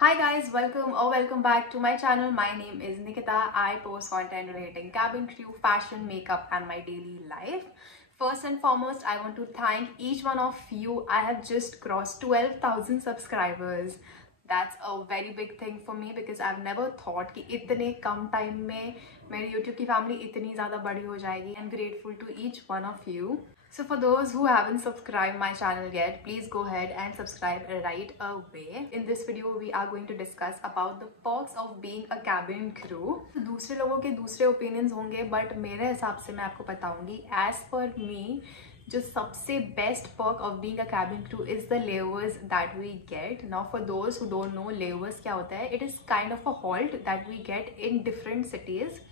Hi guys, welcome or welcome back to my channel. My name is Nikita. I post content relating cabin crew, fashion, makeup and my daily life. First and foremost, I want to thank each one of you. I have just crossed 12,000 subscribers. That's a very big thing for me because I've never thought कि इतने कम time में मेरी YouTube की family इतनी ज़्यादा बड़ी हो जाएगी. I'm grateful to each one of you. So for those who haven't subscribed my channel yet, please go ahead and subscribe right away. In this video, we are going to discuss about the perks of being a cabin crew. दूसरे लोगों के दूसरे opinions होंगे, but मेरे हिसाब से मैं आपको बताऊंगी. As per me, जो सबसे best perk of being a cabin crew is the layovers that we get. Now for those who don't know layovers क्या होता है, it is kind of a halt that we get in different cities.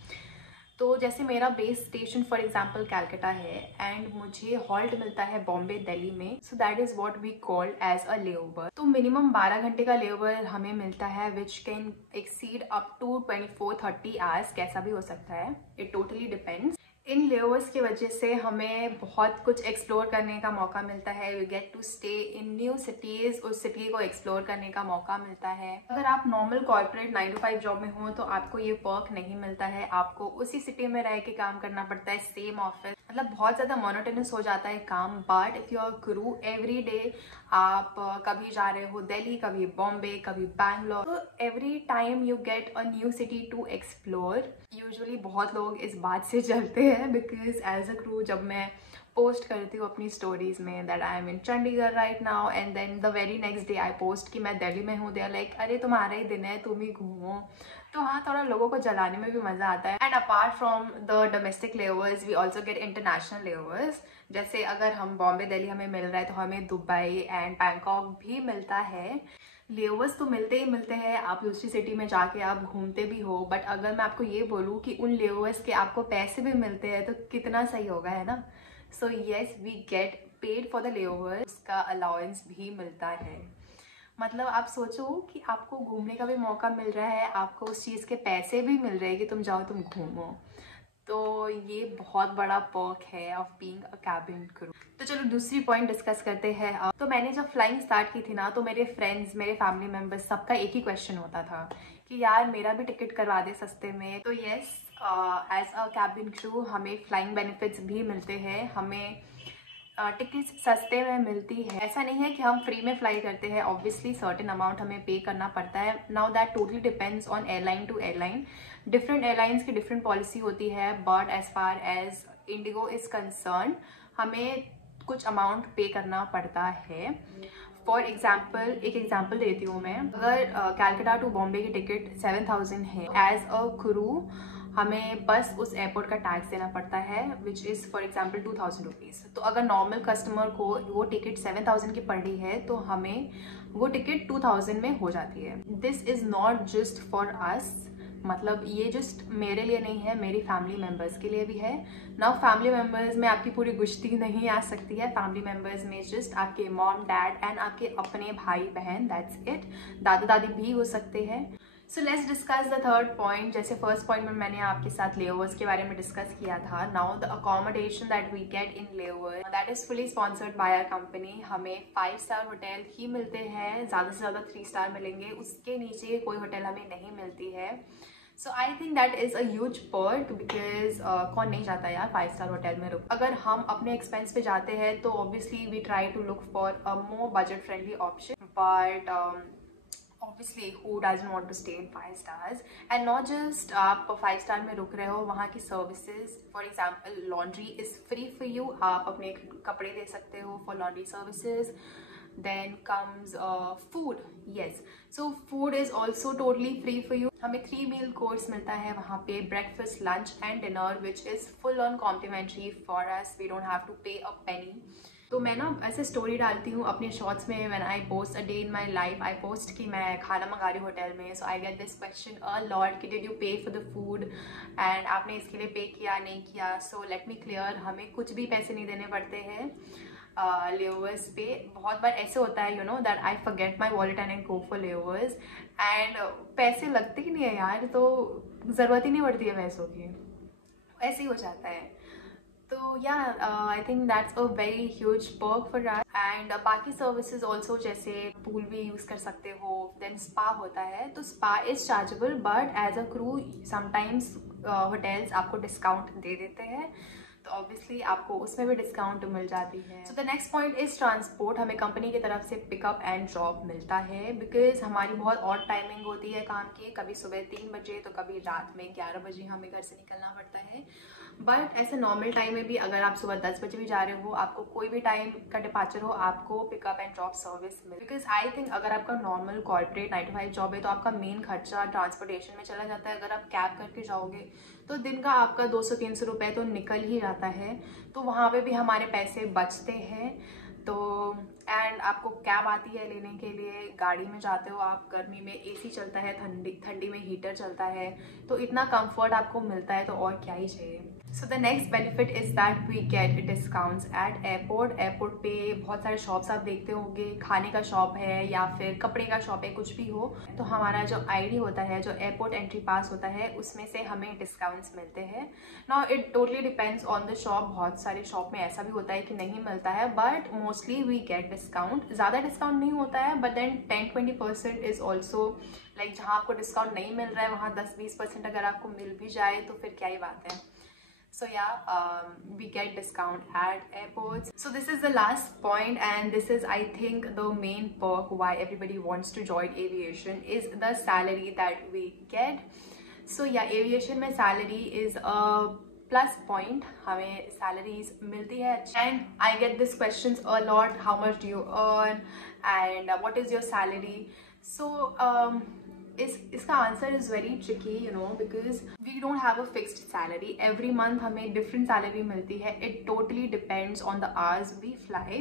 तो जैसे मेरा base station for example Calcutta है and मुझे halt मिलता है बॉम्बे दिल्ली में, so that is what we called as a layover. तो मिनिमम 12 घंटे का लेओवर हमें मिलता है which can exceed up to 24-30 hours, कैसा भी हो सकता है, इट टोटली डिपेंड्स. इन लेओवर्स की वजह से हमें बहुत कुछ एक्सप्लोर करने का मौका मिलता है. We get to stay in new cities, उस सिटी को एक्सप्लोर करने का मौका मिलता है. अगर आप नॉर्मल कॉर्पोरेट 9 to 5 जॉब में हो तो आपको ये पर्क नहीं मिलता है. आपको उसी सिटी में रह के काम करना पड़ता है, सेम ऑफिस, मतलब बहुत ज़्यादा मोनोटोनस हो जाता है काम. But if you are crew every day, आप कभी जा रहे हो दिल्ली, कभी बॉम्बे, कभी बैंगलोर, तो every time you get a new city to explore. Usually बहुत लोग इस बात से जलते हैं बिकॉज एज अ क्रू जब मैं पोस्ट करती हूँ अपनी स्टोरीज में that I am in Chandigarh right now and then the very next day I post कि मैं दिल्ली में हूँ, दे आर लाइक अरे तुम्हारा ही दिन है, तुम ही घूमो. तो हाँ, थोड़ा लोगों को जलाने में भी मज़ा आता है. And apart from the domestic layovers we also get international layovers. जैसे अगर हम बॉम्बे दिल्ली हमें मिल रहा है तो हमें दुबई एंड बैंकॉक भी मिलता है. लेओवर्स तो मिलते ही मिलते हैं, आप दूसरी सिटी में जाके आप घूमते भी हो. बट अगर मैं आपको ये बोलूँ कि उन लेओवर्स के आपको पैसे भी मिलते हैं तो कितना सही होगा, है ना. So yes, we get paid for the layover, उसका अलाउंस भी मिलता है. मतलब आप सोचो कि आपको घूमने का भी मौका मिल रहा है, आपको उस चीज़ के पैसे भी मिल रहे हैं कि तुम जाओ तुम घूमो. तो ये बहुत बड़ा पर्क है of being a cabin crew. तो चलो दूसरी पॉइंट डिस्कस करते हैं. तो मैंने जब फ्लाइंग स्टार्ट की थी ना, तो मेरे फ्रेंड्स, मेरे फैमिली मेम्बर्स, सबका एक ही क्वेश्चन होता था कि यार मेरा भी टिकट करवा दे सस्ते में. तो yes, as a cabin crew हमें फ्लाइंग बेनिफिट्स भी मिलते हैं. हमें टिकट्स सस्ते में मिलती है. ऐसा नहीं है कि हम फ्री में फ्लाई करते हैं, ऑब्वियसली सर्टेन अमाउंट हमें पे करना पड़ता है. Now that totally depends on airline to airline. Different airlines की डिफरेंट पॉलिसी होती है. But as far as IndiGo is concern, हमें कुछ अमाउंट पे करना पड़ता है. फॉर एग्जाम्पल, एक एग्जाम्पल देती हूँ मैं. अगर कैलकाटा टू बॉम्बे की टिकट 7,000 है, एज अ क्रू हमें बस उस एयरपोर्ट का टैक्स देना पड़ता है which is for example 2,000 rupees. तो अगर नॉर्मल कस्टमर को वो टिकट 7,000 की पड़ रही है तो हमें वो टिकट 2,000 में हो जाती है. This is not just for us, मतलब ये जस्ट मेरे लिए नहीं है, मेरी फैमिली मेम्बर्स के लिए भी है. नाउ फैमिली मेम्बर्स में आपकी पूरी गुश्ती नहीं आ सकती है. फैमिली मेम्बर्स में जस्ट आपके मॉम, डैड एंड आपके अपने भाई बहन, दैट्स इट. दादा दादी भी हो सकते हैं. So let's discuss the third point. जैसे फर्स्ट पॉइंट में मैंने आपके साथ लेओवर्स के बारे में डिस्कस किया था. Now the accommodation that we get in layover that is fully sponsored by our company. हमें 5 स्टार होटल ही मिलते हैं, ज़्यादा से ज़्यादा 3 स्टार मिलेंगे, उसके नीचे कोई होटल हमें नहीं मिलती है. So I think that is a huge perk because कौन नहीं जाता यार 5 स्टार होटल में रुक. अगर हम अपने एक्सपेंस पे जाते हैं तो obviously we try to look for a more budget friendly option. But obviously who doesn't want to stay in 5 stars. and not just आप 5 स्टार में रुक रहे हो, वहाँ की services, for example laundry is free for you. आप अपने कपड़े दे सकते हो for laundry services. then comes food. yes, so food is also totally free for you. हमें 3 meal course मिलता है वहाँ पे, breakfast, lunch and dinner which is full on complimentary for us. we don't have to pay a penny. तो मैं ना ऐसे story डालती हूँ अपने शॉर्ट्स में. When I post a day in my life, I post कि मैं खाना मंगा रही हूँ होटल में. So I get this question a lot कि did you pay for the food, and आपने इसके लिए पे किया नहीं किया. सो लेट मी क्लियर, हमें कुछ भी पैसे नहीं देने पड़ते हैं लेओवर्स पे. बहुत बार ऐसे होता है you know that I forget my wallet and I go for layovers and पैसे लगते ही नहीं है यार, तो ज़रूरत ही नहीं पड़ती है पैसों की, ऐसे ही हो जाता है. तो yeah I think that's a very huge perk for us. And बाकी सर्विसेज ऑल्सो, जैसे पूल भी यूज कर सकते हो, देन स्पा होता है, तो spa is chargeable, but as a crew sometimes hotels आपको डिस्काउंट दे देते हैं, तो ऑब्वियसली आपको उसमें भी डिस्काउंट मिल जाती है। सो the next point is transport. हमें कंपनी की तरफ से पिकअप एंड ड्रॉप मिलता है, बिकॉज हमारी बहुत ऑड टाइमिंग होती है काम की, कभी सुबह 3 बजे तो कभी रात में 11 बजे हमें घर से निकलना पड़ता है। बट ऐसे नॉर्मल टाइम में भी अगर आप सुबह 10 बजे भी जा रहे हो, आपको कोई भी टाइम का डिपार्चर हो, आपको पिकअप एंड ड्रॉप सर्विस मिले। बिकॉज आई थिंक अगर आपका नॉर्मल कॉर्पोरेट 9 to 5 जॉब है तो आपका मेन खर्चा ट्रांसपोर्टेशन में चला जाता है। अगर आप कैब करके जाओगे तो दिन का आपका 200-300 रुपये तो निकल ही जाता है, तो वहाँ पे भी हमारे पैसे बचते हैं। तो एंड आपको कैब आती है लेने के लिए, गाड़ी में जाते हो आप, गर्मी में एसी चलता है, ठंडी में हीटर चलता है, तो इतना कंफर्ट आपको मिलता है, तो और क्या ही चाहिए। So the next benefit is that we get discounts at airport. Airport पे बहुत सारे शॉप्स आप देखते होंगे, खाने का शॉप है या फिर कपड़े का शॉप है, कुछ भी हो, तो हमारा जो आईडी होता है, जो एयरपोर्ट एंट्री पास होता है, उसमें से हमें डिस्काउंट्स मिलते हैं। Now it totally depends on the shop. बहुत सारे शॉप में ऐसा भी होता है कि नहीं मिलता है, but mostly we get discount. ज़्यादा डिस्काउंट नहीं होता है, but then 10-20% is also like, जहाँ आपको डिस्काउंट नहीं मिल रहा है वहाँ 10-20% अगर आपको मिल भी जाए तो फिर क्या ही बात है। So yeah, we get discount at airports. So this is the last point, and this is, I think, the main perk why everybody wants to join aviation is the salary that we get. So yeah, aviation में salary is a plus point. हमें salaries मिलती है, and I get these questions a lot. How much do you earn, and what is your salary? So इसका answer is very tricky, you know, because we don't have a fixed salary. Every month हमें different salary मिलती है। It totally depends on the hours we fly.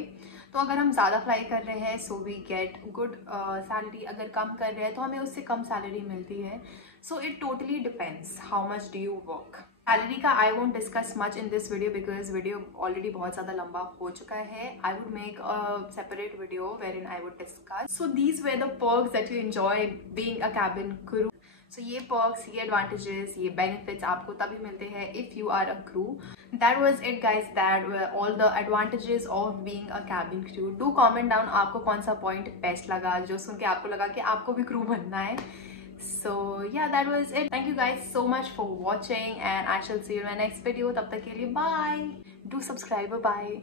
तो अगर हम ज़्यादा fly कर रहे हैं so we get good salary, अगर कम कर रहे हैं तो हमें उससे कम सैलरी मिलती है। So it totally depends how much do you work. Salary का I won't discuss much in this video because video already बहुत ज़्यादा लंबा हो चुका है। I would make a separate video wherein I would discuss. So these were the perks that you enjoy being a cabin crew. So ये perks, ये advantages, ये benefits आपको तभी मिलते हैं if you are a crew. That was it guys, that all the advantages of being a cabin crew. Do comment down आपको कौन सा पॉइंट बेस्ट लगा, जो सुन के आपको लगा कि आपको भी क्रू बनना है। So yeah, that was it. Thank you guys so much for watching, and I shall see you in my next video. Tab tak ke liye bye. Do subscribe. Bye.